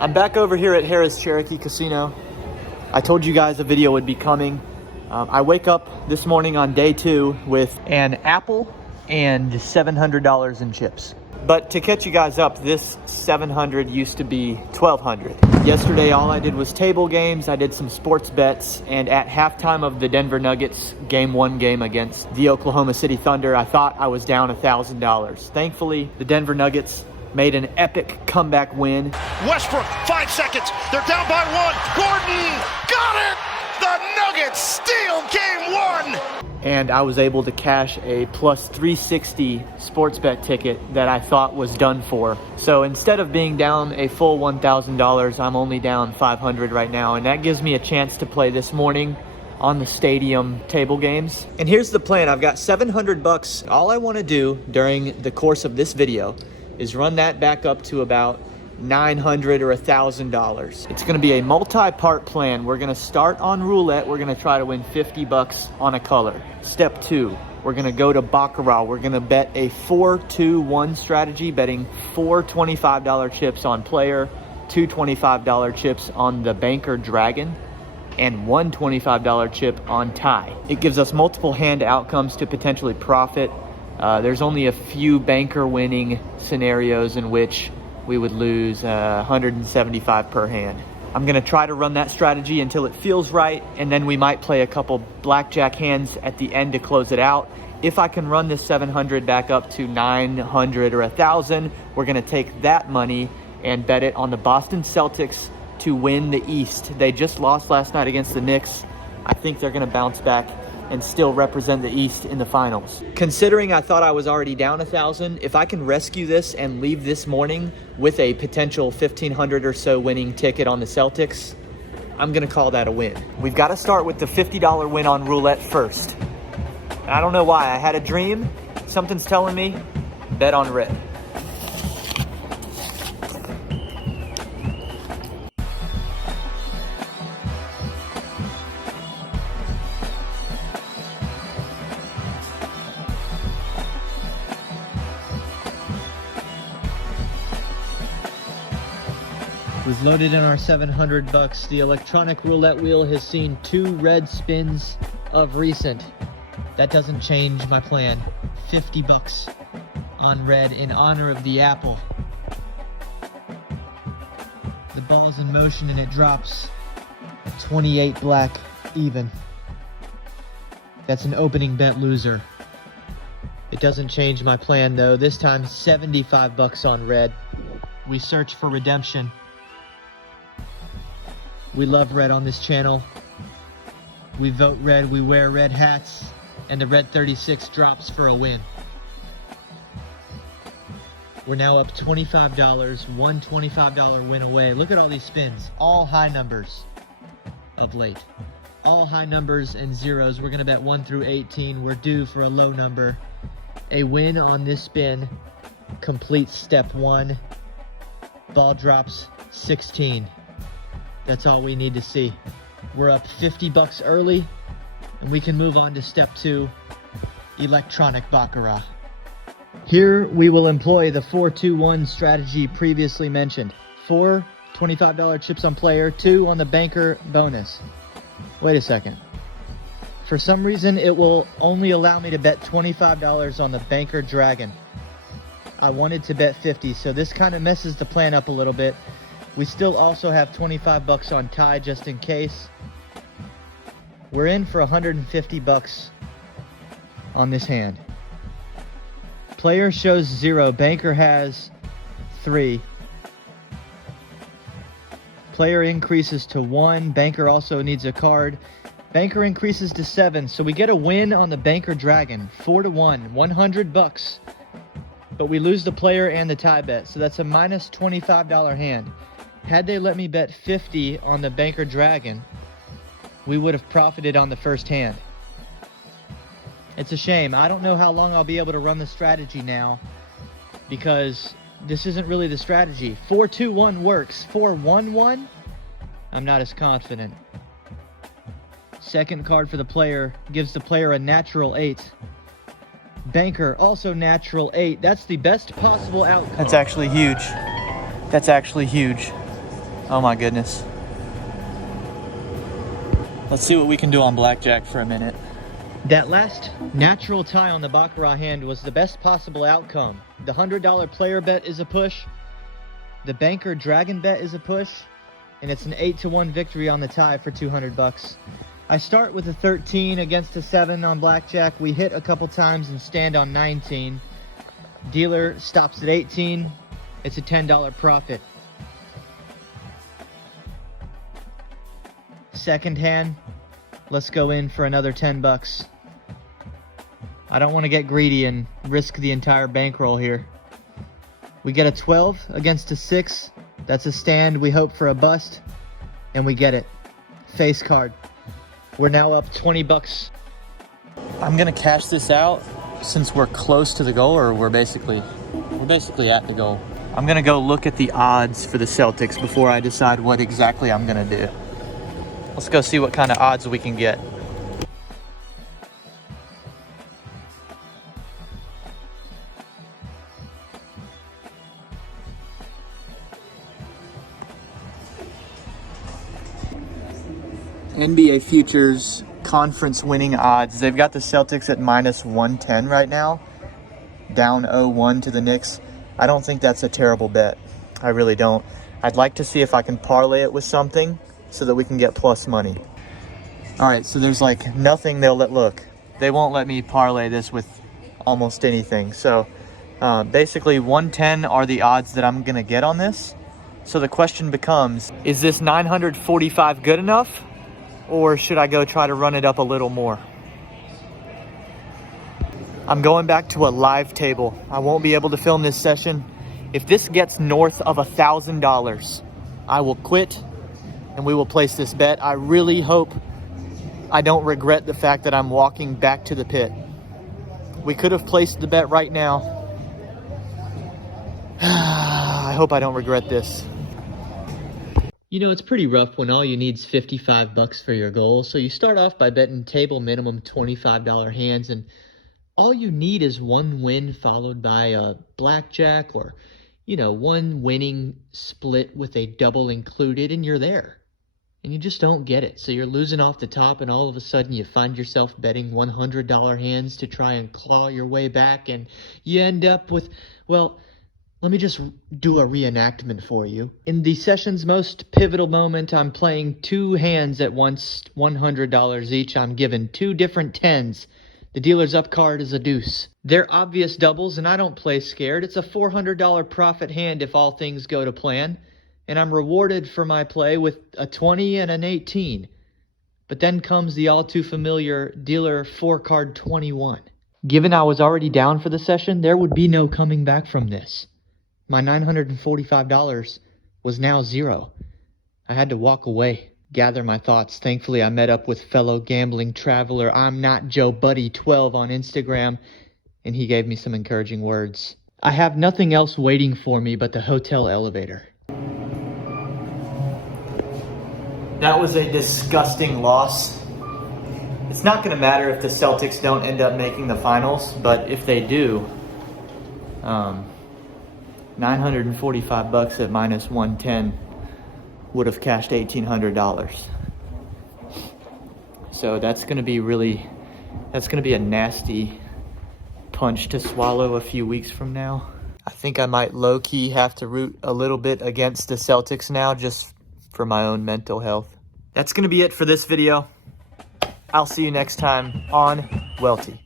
I'm back over here at Harrah's Cherokee Casino. I told you guys a video would be coming. I wake up this morning on day 2 with an apple and $700 in chips. But to catch you guys up, this $700 used to be $1,200. Yesterday, all I did was table games. I did some sports bets, and at halftime of the Denver Nuggets Game 1 game against the Oklahoma City Thunder, I thought I was down $1,000. Thankfully, the Denver Nuggets made an epic comeback win. Westbrook, 5 seconds. They're down by 1. Gordon got it! The Nuggets steal Game 1! And I was able to cash a plus 360 sports bet ticket that I thought was done for. So instead of being down a full $1,000, I'm only down $500 right now. And that gives me a chance to play this morning on the stadium table games. And here's the plan. I've got $700. All I want to do during the course of this video is run that back up to about $900 or $1,000. It's going to be a multi-part plan. We're going to start on roulette. We're going to try to win $50 on a color. Step 2, we're going to go to baccarat. We're going to bet a 4-2-1 strategy, betting 4 $25 chips on player, 2 $25 chips on the banker dragon, and 1 $25 chip on tie. It gives us multiple hand outcomes to potentially profit. There's only a few banker winning scenarios in which we would lose 175 per hand. I'm gonna try to run that strategy until it feels right, and then we might play a couple blackjack hands at the end to close it out. If I can run this 700 back up to 900 or 1,000, we're gonna take that money and bet it on the Boston Celtics to win the East. They just lost last night against the Knicks. I think they're gonna bounce back and still represent the East in the finals. Considering I thought I was already down 1,000, if I can rescue this and leave this morning with a potential 1,500 or so winning ticket on the Celtics, I'm gonna call that a win. We've got to start with the $50 win on roulette first. I don't know why, I had a dream, something's telling me, bet on red. We've loaded in our $700. The electronic roulette wheel has seen 2 red spins of recent. That doesn't change my plan. $50 on red in honor of the apple. The ball's in motion and it drops 28 black even. That's an opening bet loser. It doesn't change my plan though. This time $75 on red. We search for redemption. We love red on this channel. We vote red, we wear red hats, and the red 36 drops for a win. We're now up $25, one $25 win away. Look at all these spins, all high numbers of late. All high numbers and zeros. We're gonna bet 1 through 18. We're due for a low number. A win on this spin completes step 1. Ball drops 16. That's all we need to see. We're up $50 early, and we can move on to step 2, electronic baccarat. Here we will employ the 4-2-1 strategy previously mentioned. 4 $25 chips on player, 2 on the banker bonus. Wait a second. For some reason, it will only allow me to bet $25 on the banker dragon. I wanted to bet 50, so this kind of messes the plan up a little bit. We still also have $25 on tie just in case. We're in for $150 on this hand. Player shows 0, banker has 3. Player increases to 1, banker also needs a card. Banker increases to 7, so we get a win on the banker dragon, 4-1, $100. But we lose the player and the tie bet, so that's a minus $25 hand. Had they let me bet 50 on the banker dragon, we would have profited on the first hand. It's a shame. I don't know how long I'll be able to run the strategy now, because this isn't really the strategy. 4-2-1 works. 4-1-1, I'm not as confident. Second card for the player gives the player a natural 8. Banker also natural 8. That's the best possible outcome. That's actually huge. That's actually huge. Oh my goodness. Let's see what we can do on blackjack for a minute. That last natural tie on the baccarat hand was the best possible outcome. The $100 player bet is a push. The banker dragon bet is a push. And it's an 8-1 victory on the tie for 200 bucks. I start with a 13 against a 7 on blackjack. We hit a couple times and stand on 19. Dealer stops at 18. It's a $10 profit. Second hand, let's go in for another 10 bucks. I don't want to get greedy and risk the entire bankroll here. We get a 12 against a 6. That's a stand. We hope for a bust, and we get it. Face card. We're now up 20 bucks. I'm gonna cash this out since we're close to the goal, or we're basically at the goal. I'm gonna go look at the odds for the Celtics before I decide what exactly I'm gonna do. Let's go see what kind of odds we can get. NBA futures conference winning odds. They've got the Celtics at -110 right now, down 0-1 to the Knicks. I don't think that's a terrible bet. I really don't. I'd like to see if I can parlay it with something so that we can get plus money. All right, so there's like nothing they'll look. They won't let me parlay this with almost anything. So basically 110 are the odds that I'm gonna get on this. So the question becomes, is this 945 good enough? Or should I go try to run it up a little more? I'm going back to a live table. I won't be able to film this session. If this gets north of $1,000, I will quit and we will place this bet. I really hope I don't regret the fact that I'm walking back to the pit. We could have placed the bet right now. I hope I don't regret this. You know, it's pretty rough when all you need is 55 bucks for your goal. So you start off by betting table minimum $25 hands, and all you need is one win followed by a blackjack or, you know, one winning split with a double included, and you're there. And you just don't get it. So you're losing off the top, and all of a sudden you find yourself betting $100 hands to try and claw your way back, and you end up with, well, let me just do a reenactment for you. In the session's most pivotal moment, I'm playing two hands at once, $100 each. I'm given two different tens. The dealer's up card is a deuce. They're obvious doubles, and I don't play scared. It's a $400 profit hand if all things go to plan. And I'm rewarded for my play with a 20 and an 18. But then comes the all too familiar dealer 4-card 21. Given I was already down for the session, there would be no coming back from this. My $945 was now zero. I had to walk away, gather my thoughts. Thankfully, I met up with fellow gambling traveler I'm Not Joe Buddy 12 on Instagram, and he gave me some encouraging words. I have nothing else waiting for me but the hotel elevator. That was a disgusting loss. It's not going to matter if the Celtics don't end up making the finals, but if they do, 945 bucks at -110 would have cashed $1,800. So that's going to be a nasty punch to swallow a few weeks from now. I think I might low-key have to root a little bit against the Celtics now, just for my own mental health. That's going to be it for this video. I'll see you next time on Welty.